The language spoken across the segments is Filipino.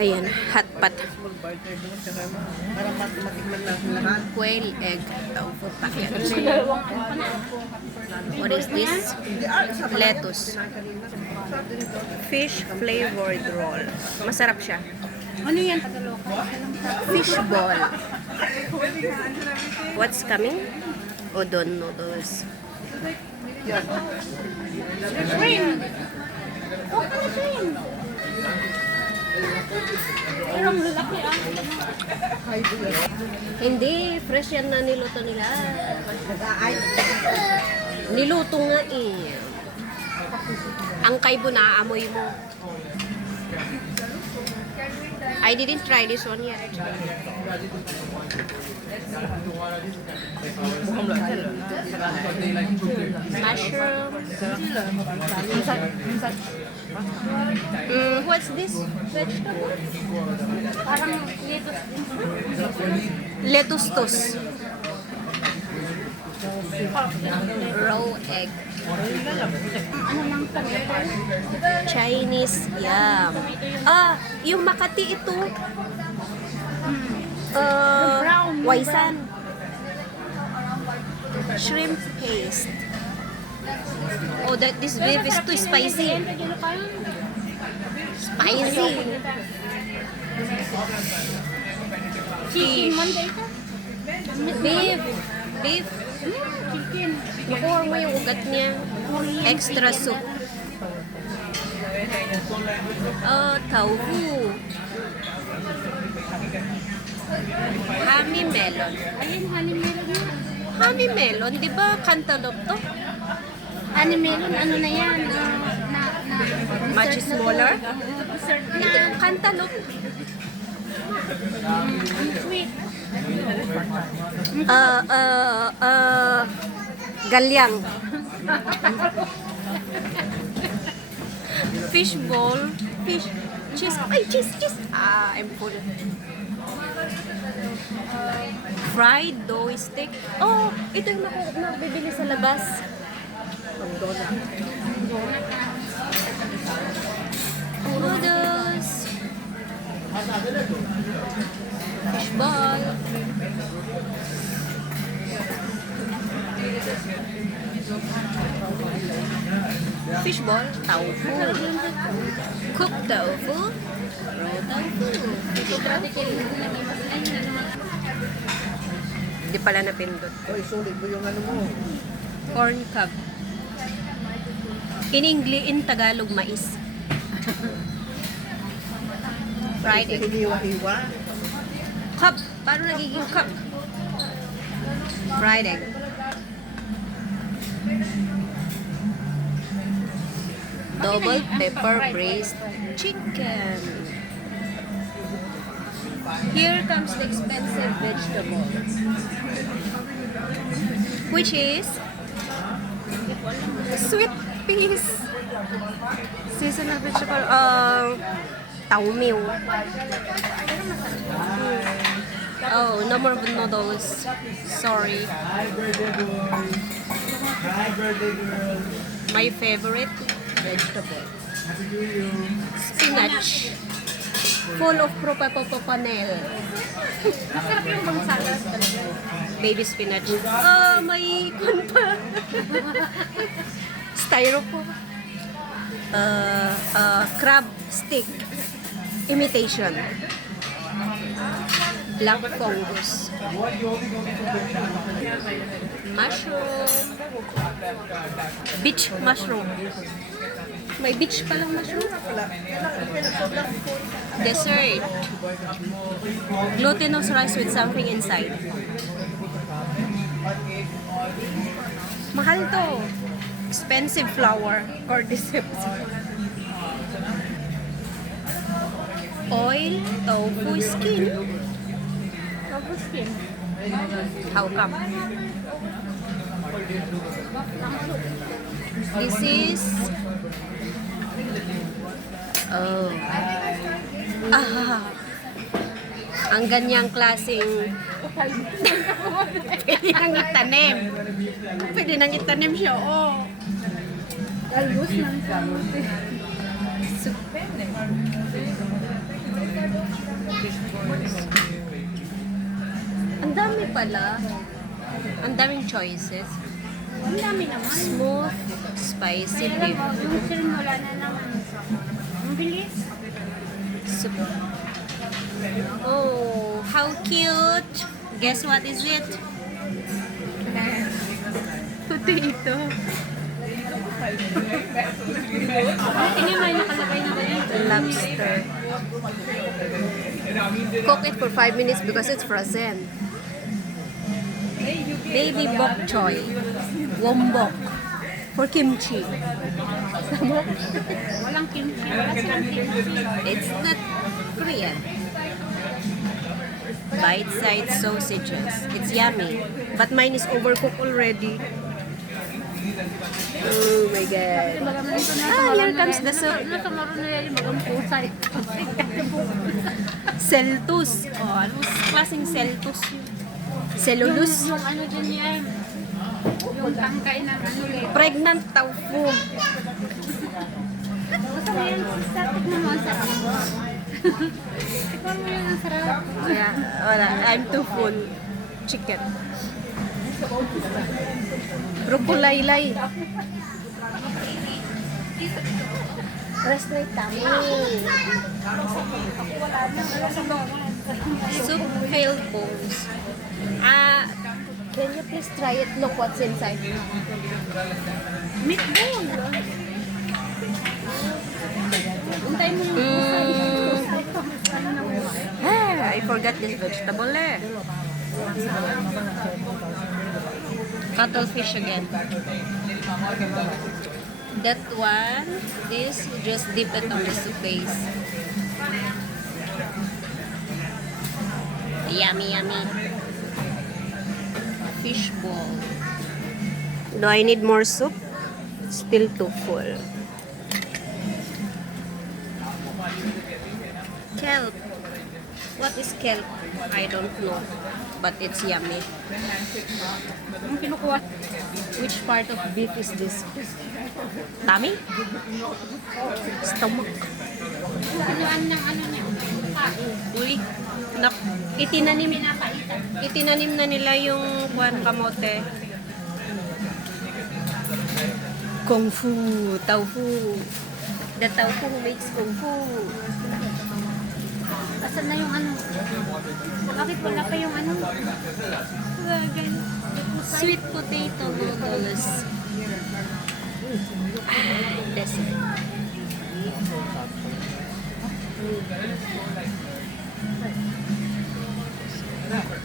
Ayan, hot pot. Para matikman natin lahat. Quail egg tofu package. What is this? Lettuce. Fish flavored roll. Masarap siya. Ano yan? Fish ball. What's coming? Udon noodles. Shrimp! Okay, shrimp! Pero ang lalaki Hindi, fresh yan na niluto nila. Niluto nga eh. Ang kaibo na amoy mo. I didn't try this one yet. Mushroom. What's this vegetable? Parang lettuce din. Lettuce toast. Raw egg. Ano mang Chinese yam. Yung Makati ito. Waisan. Shrimp paste. Oh, this beef is too spicy. Spicy. Chicken man dito? Beef. Beef. Chicken. Makuha mo yung ugat niya. Extra soup. Tofu. Honey melon. Ayun, honey melon na. Honey melon, di ba cantaloupe to? Honey melon, ano na yan? Much Dessert na to. smaller? Dessert na. Ito yung cantaloupe. Ang sweet. Galyang. Fish ball. Fish. Cheese. Ay, cheese. I'm full. Fried dough stick. Oh, ito yung nabibili sa labas. Noodles. Fish ball. Fish ball. Tofu. Cooked tofu. Raw tofu. Fish tofu. Hindi pala napindot. Oy, sulit mo yung ano mo. Corn cob. In Tagalog, mais. Fried egg. Hiniwa-hiwa. Cup. Paano nagiging cup? Fried egg. Double pepper braised chicken. Here comes the expensive vegetable. Which is sweet peas. Seasonal vegetable. Taumiw. Oh, no more noodles. Sorry. Hi, birthday boy. Hi, birthday girl. My favorite vegetable. Happy to you. Spinach. Full of propapopanel. Masarap yung bang salad talaga. Baby spinach. May kunpa. Styrofoam. Crab stick. Imitation. Black fungus. Mushroom. Beach mushroom. May beach palang mushroom. Dessert. Glutinous rice with something inside. Mahal to. Expensive flour. Cordyceps. Oil, tofu skin. Tofu skin. How come? This is ang ganyang klaseng pwede nang itanim. Pwede nang itanim siya, oh. Talbos ng samote. pala. Ang daming choices. Ang dami naman. Smooth, spicy Kaya beef. lang, yung sir wala na naman. Ang bilis. Soup. Oh, how cute! Guess what is it? Potato. Tingnan mo, nakalagay na kayo. Lobster. Cook it for 5 minutes because it's frozen. Baby bok choy. Wombok. For kimchi. Walang kimchi. Wala silang kimchi. It's not Korean. Bite-sized sausages. It's yummy. But mine is overcooked already. Oh my god. Ah, here comes the soup. Nasa maroon na yan, magang pusay. Celtus. Oh, anong klaseng celtus? Cellulose. Yung ano dyan yan. Yung tangkay ng ano ulit. Pregnant tofu. Gusto mo yan, sister? Tignan mo, ang sarap. Tignan mo yan, ang sarap. Yeah, wala. I'm too full. Chicken. Rukulaylay. Rest night tummy. Soup failed bones. Can you please try it? Look what's inside. Meatball. Untay mo I forgot this vegetable eh. Cuttlefish again. That one is just dip it on the soup base. Yummy, yummy. Fish ball. Do I need more soup? Still too full. Kelp. What is kelp? I don't know. But it's yummy. Ang kinukuha. Which part of beef is this? Tummy? Stomach. Kinuhaan ng ano niya. Uy, itinanim na nila yung kamote. Kung fu, tofu. The tofu makes kung fu. Asan na yung ano? Bakit wala pa yung ano? Sweet potato noodles. Dessert.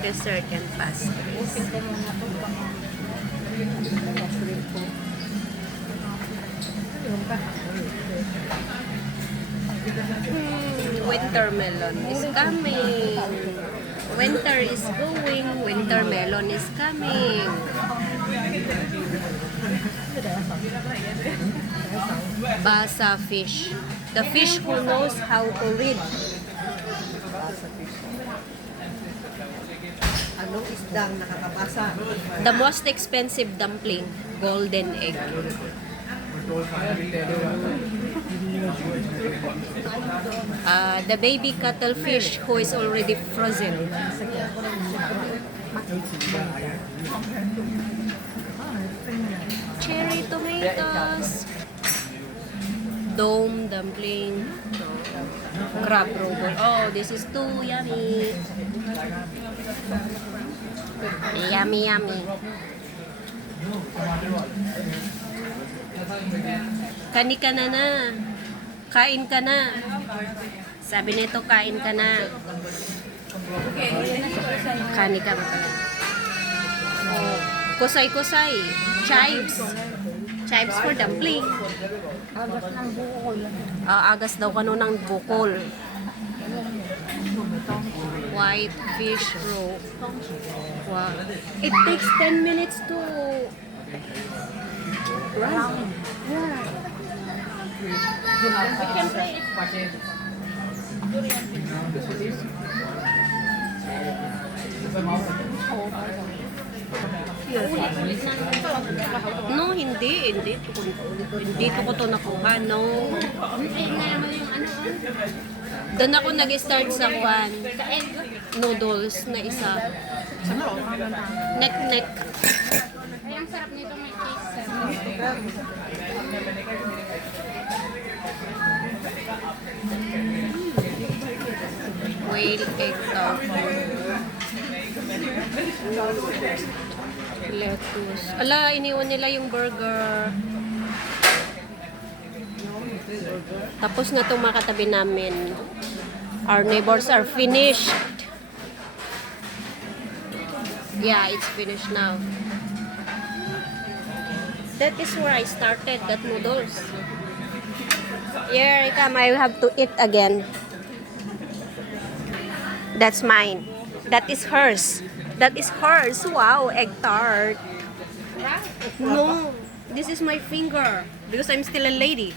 Dessert and pastries. Winter melon is coming. Winter is going. Winter melon is coming. Basa fish. The fish who knows how to read. Anong isdang nakakabasa? The most expensive dumpling, golden egg. The baby cuttlefish who is already frozen. Cherry tomatoes. Dome dumpling. Crab roll. Oh, this is too yummy. Yummy, yummy. Kani ka na na. Kain ka na. Sabi nito, kain ka na. Kani ka na pala. Oh, kusay-kusay. Chives. Chives for dumpling. Agas ng bukol. Agas daw kano ng bukol. White fish roe. Wow. It takes 10 minutes to run. Yeah. We can try it. No, hindi. Hindi ko to nakuha. No. Doon ako nag-start sa noodles na isa. Neck, neck. Ay, ang sarap nito may case. Whale egg tofu. Lettuce. Ala, iniwan nila yung burger. Tapos na itong mga katabi namin. Our neighbors are finished. Yeah, it's finished now. That is where I started, that noodles. Here I come, I have to eat again. That's mine. That is hers. That is hers. Wow, egg tart. No, this is my finger. Because I'm still a lady.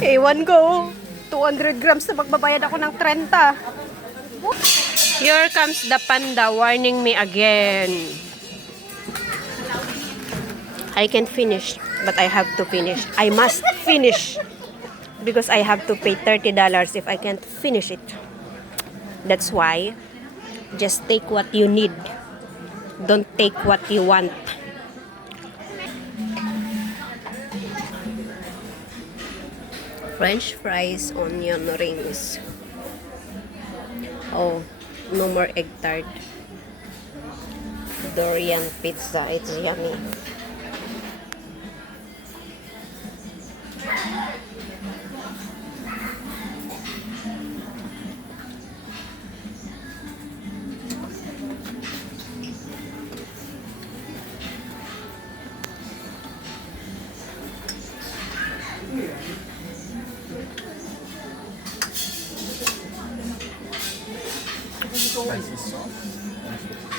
Ewan ko. 200 grams na magbabayad ako ng 30. Here comes the panda warning me again. I can finish, but I have to finish. I must finish. Because I have to pay $30 if I can't finish it. That's why, just take what you need. Don't take what you want. French fries, onion rings. Oh, no more egg tart. Dorian pizza, it's yummy.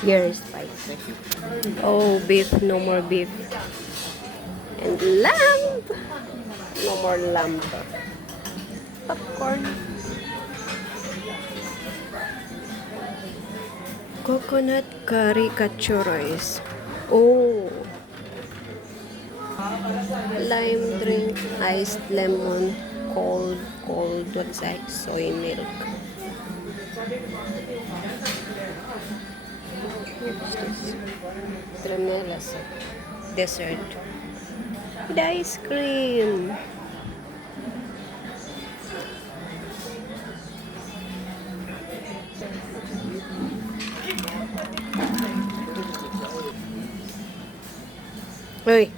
Here is spice. Oh, beef, no more beef. And lamb. No more lamb. Popcorn. Coconut curry kachurais. Oh. Lime drink, iced lemon, cold, what's that? Soy milk. What's this? Tremelas. Dessert. With ice cream. Uy,